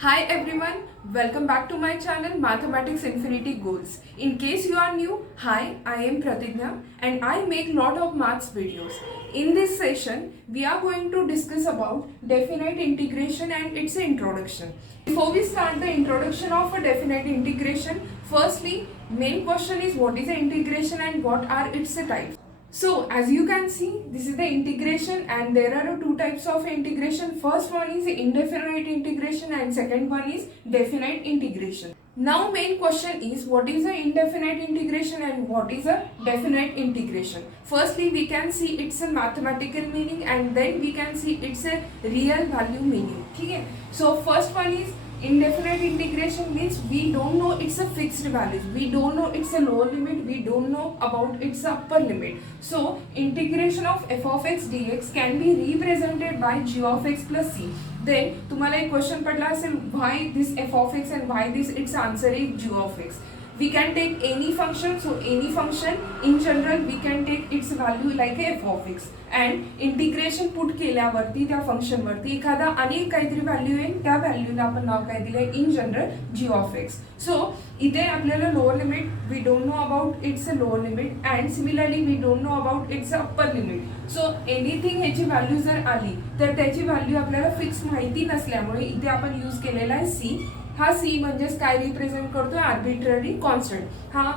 Hi everyone, welcome back to my channel Mathematics Infinity Goals. In case you are new, hi, I am Pratigna and I make lot of maths videos. In this session, we are going to discuss about definite integration and its introduction. Before we start the introduction of a definite integration, firstly, main question is what is the integration and what are its types. So as you can see, this is the integration and there are two types of integration. First one is indefinite integration and second one is definite integration. Now main question is what is a indefinite integration and what is a definite integration. Firstly we can see its a mathematical meaning and then we can see its a real value meaning. Okay? So first one is indefinite integration means we don't know it's a fixed value, we don't know it's a lower limit, we don't know about its upper limit. So integration of f of x dx can be represented by g of x plus c. Then तुम्हाला एक question पडला असेल why this f of x and why this its answer is g of x. We can take any function, so any function in general we can take its value like a f of x and integration put केल्यावरती त्या function वरती एखादा आणि काहीतरी value येईल त्या व्हॅल्यूला आपण नाव काय दिलंय in general g of x. So इथे आपल्याला lower limit we don't know about it's a lower limit and similarly we don't know about it's upper limit. So anything ह्याची व्हॅल्यू जर आली तर त्याची व्हॅल्यू आपल्याला फिक्स माहिती नसल्यामुळे इथे आपण यूज केलेला आहे सी. हा सी म्हणजेच काय रिप्रेझेंट करतोय आर्बिट्ररी कॉन्स्टंट. हा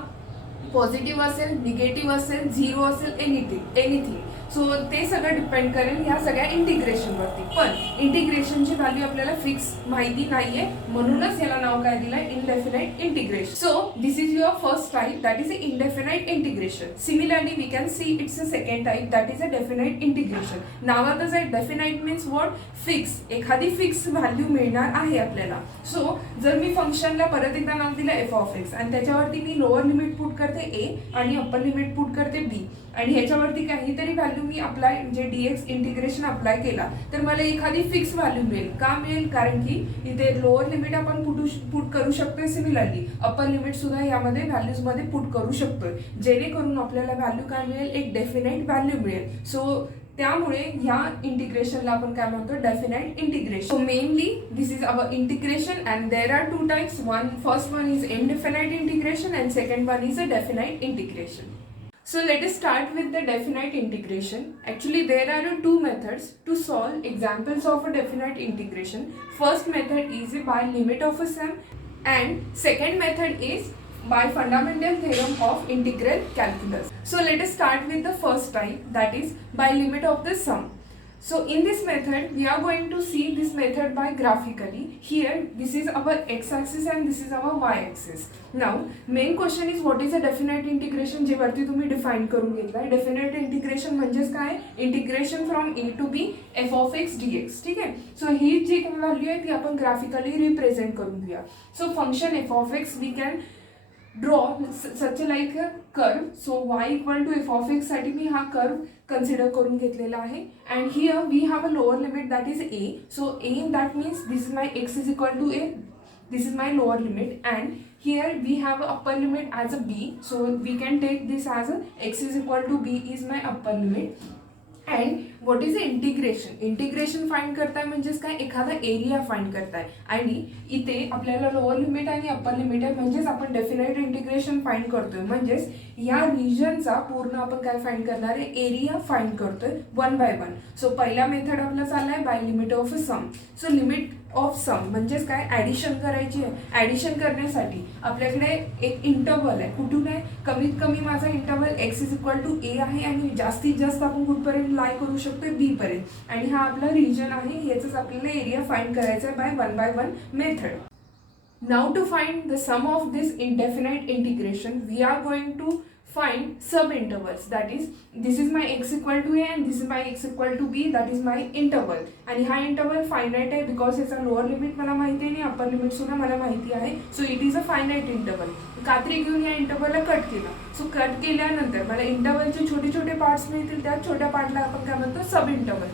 पॉझिटिव्ह असेल, निगेटिव्ह असेल, झिरो असेल, एनिथिंग. सो ते सगळं डिपेंड करेल ह्या सगळ्या इंटिग्रेशनवरती. पण इंटिग्रेशनची व्हॅल्यू आपल्याला फिक्स माहिती नाहीये म्हणूनच याला नाव काय दिलंय indefinite integration. So this is your first type that is indefinite integration. Similarly we can see it's a second type that is a definite integration. नावातच आहे डेफिनाइट मीन्स व्हॉट फिक्स, एखादी फिक्स व्हॅल्यू मिळणार आहे आपल्याला. So जर मी फंक्शनला परत एकदा नाव दिलं एफ ऑफ एक्स आणि त्याच्यावरती मी लोअर लिमिट पुट करते ए आणि अप्पर लिमिट पुट करते बी आणि ह्याच्यावरती काहीतरी व्हॅल्यू मी अप्लाय म्हणजे डीएक्स इंटिग्रेशन अप्लाय केला तर मला एखादी फिक्स व्हॅल्यू मिळेल. का मिळेल? कारण की इथे लोअर लिमिट आपण पुट करू शकतोय, सिमिलरली अप्पर लिमिट सुद्धा यामध्ये व्हॅल्यूज मध्ये पुट करू शकतोय जेणेकरून आपल्याला व्हॅल्यू काय मिळेल, एक डेफिनाइट व्हॅल्यू मिळेल. सो त्यामुळे ह्या इंटिग्रेशनला आपण काय म्हणतो, definite integration. So mainly this is our integration and there are two types. First one is indefinite integration and second one is a definite integration. So let us start with the definite integration. Actually there are two methods to solve examples of a definite integration. First method is by limit of a sum and second method is by fundamental theorem of integral calculus. So let us start with the first type, that is by limit of the sum. So in this method we are going to see this method by graphically. Here this is our x-axis and this is our y-axis. Now main question is what is a definite integration, जे वरती तुम्ही define करून घेतलाय. Definite integration म्हणजेच काय, integration from a to b f of x dx. ठीक आहे. So ही जी व्हॅल्यू आहे ती आपण ग्राफिकली रिप्रेझेंट करून घेऊया. So function f of x we can draw such like a curve. So y equal to f of x साठी मी हा कर्व कन्सिडर करून घेतलेला आहे and here we have a lower limit that is a. So a that means this is my x is equal to a, this is my lower limit and here we have a upper limit as a b. So we can take this as a x is equal to b is my upper limit. and what is the integration? Integration find करताय म्हणजेच काय, एखादा area find करताय आणि इथे आपल्याला lower limit आणि upper limit आहे म्हणजेच आपण डेफिनेट इंटिग्रेशन फाइंड करतोय. म्हणजेच या रिजनचा पूर्ण आपण काय फाइंड करणार आहे, एरिया फाइंड करतोय वन बाय वन. सो पहिला मेथड आपला चाललाय by limit of sum. So limit of sum म्हणजेच काय, ॲडिशन करायची आहे. ॲडिशन करण्यासाठी आपल्याकडे एक इंटरवल आहे. कुठून आहे, कमीत कमी माझा interval x is equal to a आहे आणि जास्तीत जास्त आपण कुठपर्यंत लाय करू शकतो बी पर्यंत आणि हा आपला रिजन आहे. याचाच आपल्याला एरिया फाइंड करायचा आहे by one method. Now to find the sum of this indefinite integration we are going to find sub intervals, that is this is my x equal to a and this is my x equal to b, that is my interval. आणि हा interval finite आहे because याचा lower limit मला माहिती आहे आणि upper limit सुद्धा मला माहिती आहे. So it is a finite interval. कात्री घेऊन या इंटरवलला कट केला. सो कट केल्यानंतर मला इंटरवलचे छोटे छोटे पार्ट्स मिळतील. त्या छोट्या पार्टला आपण काय म्हणतो, सब इंटरवल.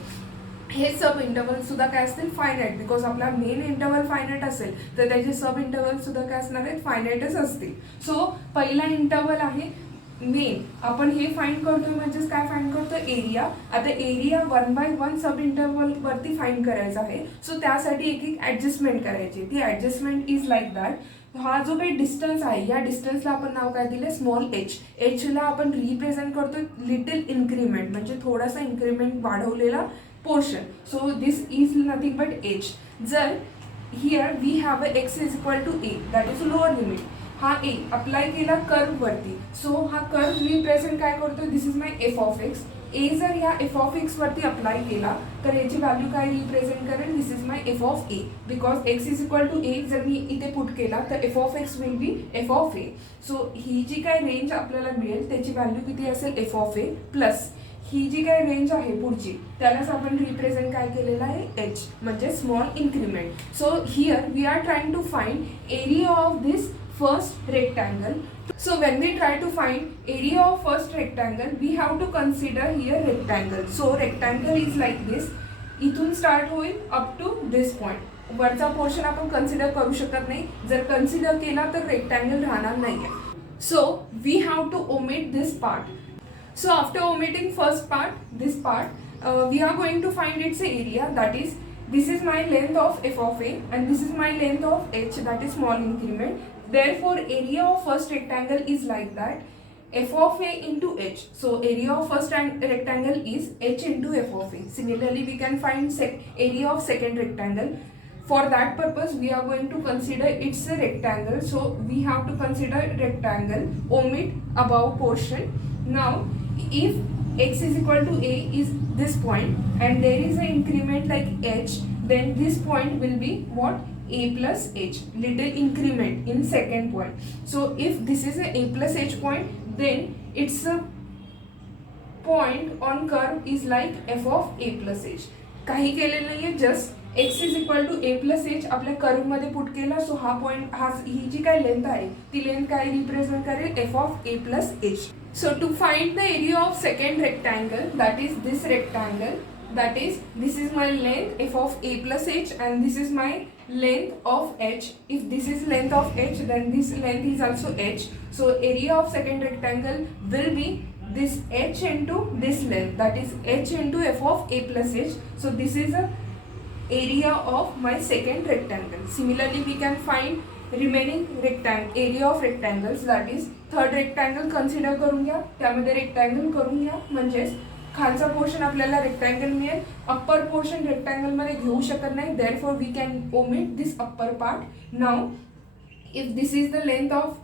हे सब इंटरवल सुद्धा काय असतील, फायनाइट. बिकॉज आपला मेन इंटरवल फायनाइट असेल तर त्याचे सब इंटरवल सुद्धा काय असणार आहेत, फायनाइटच असतील. सो पहिला इंटरवल आहे मेन आपण हे फाइंड करतोय म्हणजेच काय फाइंड करतोय एरिया. आता एरिया 1/1 सब इंटरवल वरती फाइंड करायचा आहे. सो त्यासाठी एक एक ऍडजस्टमेंट करायची. ती ऍडजस्टमेंट इज लाईक दॅट. हा जो काही डिस्टन्स आहे या डिस्टन्सला आपण नाव काय दिले स्मॉल एच. एचला आपण रिप्रेझेंट करतोय लिटिल इन्क्रीमेंट म्हणजे थोडासा इन्क्रीमेंट वाढवलेला portion. So this is nothing but h. जर here we have a x is equal to a that is lower limit. हा ए अप्लाय केला कर्व वरती. सो हा कर्व रिप्रेझेंट काय करतो this is my f of x. A जर या f of x वरती अप्लाय केला तर याची व्हॅल्यू काय रिप्रेझेंट करेल this is my f of a. Because x is equal to a जर मी इथे पुट केला तर f of x will be f of a. So ही जी काय रेंज आपल्याला मिळेल त्याची व्हॅल्यू किती असेल एफ ऑफ ए प्लस ही जी काय रेंज आहे पुढची त्यालाच आपण रिप्रेझेंट काय केलेलं आहे एच म्हणजे small increment. So here we are trying to find area of this first rectangle. So when we try to find area of first rectangle, we have to consider here rectangle. So rectangle is like this. इथून start होईल up to this point. वरचा portion आपण consider करू शकत नाही. जर consider केला तर रेक्टँगल राहणार नाहीये. So we have to omit this part. So after omitting first part, this part, we are going to find its area. That is, this is my length of f of a and this is my length of h, that is small increment. Therefore, area of first rectangle is like that, f of a into h. So area of first rectangle is h into f of a. Similarly, we can find area of second rectangle. For that purpose, we are going to consider it's a rectangle. So we have to consider rectangle, omit above portion. Now, if x is equal to a is this point and there is an increment like h, then this point will be what? A plus h, little increment in second point. So if this is a plus h point, then its a point on curve is like f of a plus h. काही केलेलं नाहीये, just x is equal to a plus h आपल्या curve मध्ये put केला. So हा point ही जी काय लेंथ आहे ती लेंथ काय रिप्रेझेंट करेल f of a plus h. So to find the area of second rectangle, that is this rectangle, that is this is my length f of a plus h and this is my length of h. If this is length of h, then this length is also h. So area of second rectangle will be this h into this length, that is h into f of a plus h. So this is a area of my second rectangle. Similarly, we can find remaining area of rectangles, that is third rectangle consider करून घ्या. त्यामध्ये rectangle करून घ्या म्हणजेच खालचा portion आपल्याला rectangle मिळेल. Upper portion rectangle मध्ये घेऊ शकत नाही. Therefore we can omit this upper part. Now if this is the length of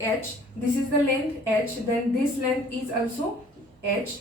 h, this is the length h, then this length is also h.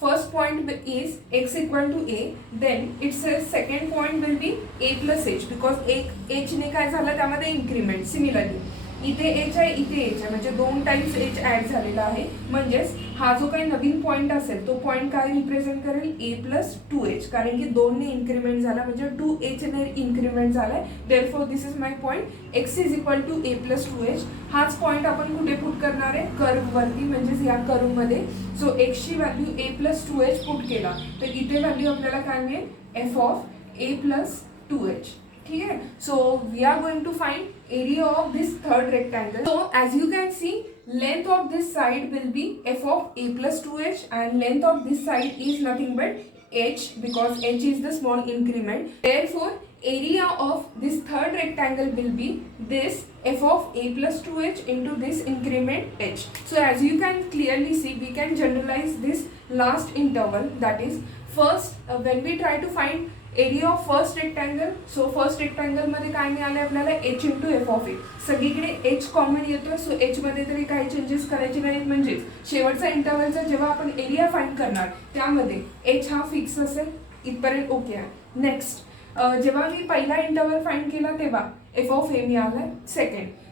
First point is x equal to a, then its second point will be a plus h because h ने काय झालं त्यामध्ये increment. Similarly इथे h आहे इथे h आहे म्हणजे 2 times h add झालेला आहे. म्हणजेच हा जो काही नवीन पॉइंट असेल तो पॉइंट काय रिप्रेझेंट करेल a प्लस 2h, कारण की 2 ने इन्क्रीमेंट झाला म्हणजे 2h ने इन्क्रीमेंट झालाय. Therefore this is my point x is equal to a plus 2h. हाच पॉइंट आपण कुठे पुट करणार आहे कर्व वरती म्हणजेच या कर्व मध्ये. सो x ची value a plus 2h put केला तर इथे व्हॅल्यू आपल्याला काय मिळेल f of a plus 2h. ठीक है. So we are going to find area of this third rectangle. So as you can see length of this side will be f of a plus 2h and length of this side is nothing but h because h is the small increment. Therefore area of this third rectangle will be this f of a plus 2h into this increment h. So as you can clearly see, we can generalize this last interval, that is first when we try to find area of first rectangle. So first rectangle मध्ये काय मिळालं आपल्याला h into F of ए. सगळीकडे h common येतो. So h मध्ये तरी काही changes करायचे नाहीत. म्हणजेच शेवटचा इंटरवलचा जेव्हा आपण एरिया फाइंड करणार त्यामध्ये h हा फिक्स असेल. इथपर्यंत ओके आहे. नेक्स्ट जेव्हा मी पहिला इंटरवल फाइंड केला तेव्हा एफ ऑफ ए मिळालाय.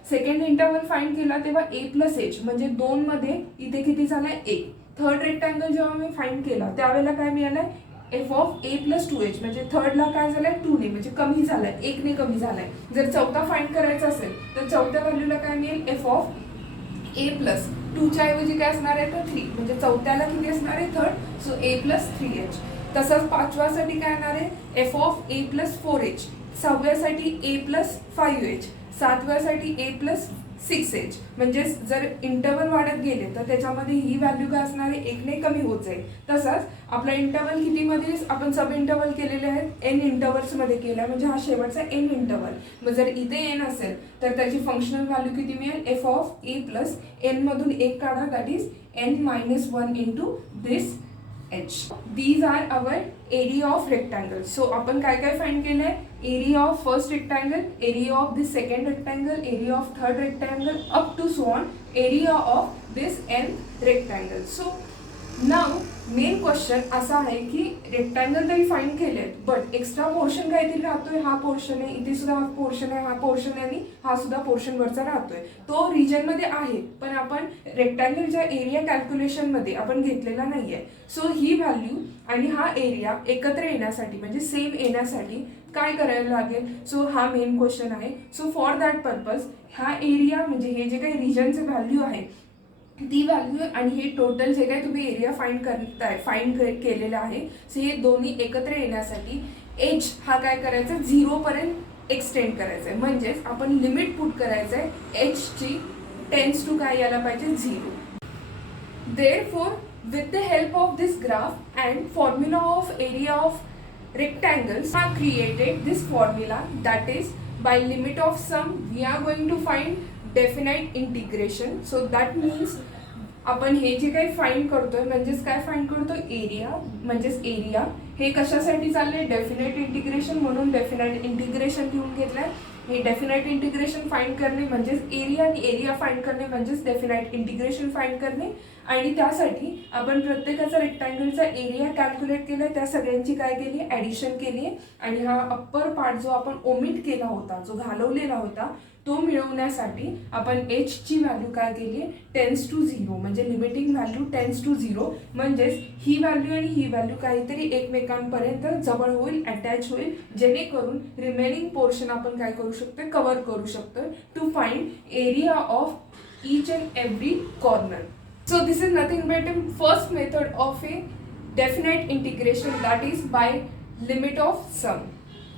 सेकंड इंटरवल फाइंड केला तेव्हा a प्लस एच म्हणजे 2 मध्ये इथे किती झालाय 1. थर्ड रेक्टँगल जेव्हा मी फाइंड केला त्यावेळेला काय मिळालंय F of a plus 2h म्हणजे थर्डला काय झालंय 2 ने म्हणजे कमी झालाय 1 ने कमी झालाय. जर चौथा फाइंड करायचा असेल तर चौथ्या व्हॅल्यूला काय मिळेल एफ ऑफ ए प्लस 2च्या ऐवजी काय असणार आहे तर 3 म्हणजे चौथ्याला किती असणार आहे थर्ड. सो ए प्लस 3h. तसंच पाचव्यासाठी काय येणार आहे f of a plus 4h. सहाव्यासाठी ए प्लस 5h. सातव्यासाठी ए प्लस 6h. म्हणजे जर इंटरवल वाढत गेले तर त्याच्यामध्ये ही व्हॅल्यू काय असणार आहे, 1ने कमी होत जाईल. तसंच आपला इंटरवल कितीमध्ये आपण सब इंटरवल केलेले आहेत, n इंटरवल्समध्ये केला, म्हणजे हा शेवटचा n इंटरवल. मग जर इथे n असेल तर त्याची फंक्शनल व्हॅल्यू किती मिळेल, f of a plus n मधून 1 काढा, that is n-1 into this h. These are our area of rectangle. So आपण काय काय फाइंड केलंय, area of first rectangle, area of the second rectangle, area of third rectangle, up to so on, area of this nth rectangle. So now main question असा आहे की rectangle तरी find केलेत, but extra portion काहीतरी राहतोय. हा portion आहे, इथे सुद्धा हा पोर्शन आहे, हा पोर्शन आहे आणि हा सुद्धा पोर्शन वरचा राहतोय. तो रिजन मध्ये आहे, पण आपण रेक्टँगलच्या एरिया कॅल्क्युलेशन मध्ये आपण घेतलेला नाहीये. सो ही व्हॅल्यू आणि हा एरिया एकत्र येण्यासाठी म्हणजे सेम येण्यासाठी काय करायला लागेल. सो हा मेन क्वेश्चन आहे. सो फॉर दॅट पर्पज हा एरिया म्हणजे हे जे काही रिजनचे व्हॅल्यू आहे ती व्हॅल्यू आणि हे टोटल जे काही तुम्ही एरिया फाइंड केलेलं आहे, सो हे दोन्ही एकत्र येण्यासाठी एच हा काय करायचा, 0 पर्यंत एक्सटेंड करायचा आहे. म्हणजेच आपण लिमिट पुट करायचं आहे एच ची टेन्स टू काय यायला पाहिजे, 0. Therefore, with the help of this graph and formula of area of rectangles, I have created this formula, that is by limit of sum we are going to find definite integration. So that means आपण हे जे काही find करतोय म्हणजेच काय find करतोय, area. म्हणजेच area हे कशासाठी चाललंय, डेफिनेट इंटिग्रेशन, म्हणून डेफिनेट इंटिग्रेशन घेऊन घेतलंय. हे डेफिनेट इंटिग्रेशन फाइंड करणे म्हणजेच एरिया आणि एरिया फाइंड करणे म्हणजेच डेफिनेट इंटिग्रेशन फाइंड करणे. आणि त्यासाठी आपण प्रत्येकाचा रेक्टँगलचा एरिया कॅल्क्युलेट केलाय, त्या सगळ्यांची काय केली, ॲडिशन केली आहे. आणि हा अप्पर पार्ट जो आपण ओमिट केला होता, जो घालवलेला होता, तो मिळवण्यासाठी आपण एच ची व्हॅल्यू काय केली आहे, टेन्स टू 0, म्हणजे लिमिटिंग व्हॅल्यू टेन्स टू 0. म्हणजेच ही व्हॅल्यू आणि ही व्हॅल्यू काहीतरी एकमेकांपर्यंत जवळ होईल, अटॅच होईल, जेणेकरून रिमेनिंग पोर्शन आपण काय करू शकतो, कव्हर करू शकतो to find area of each and every corner. So this is nothing but a first method of a definite integration, that is by limit of sum.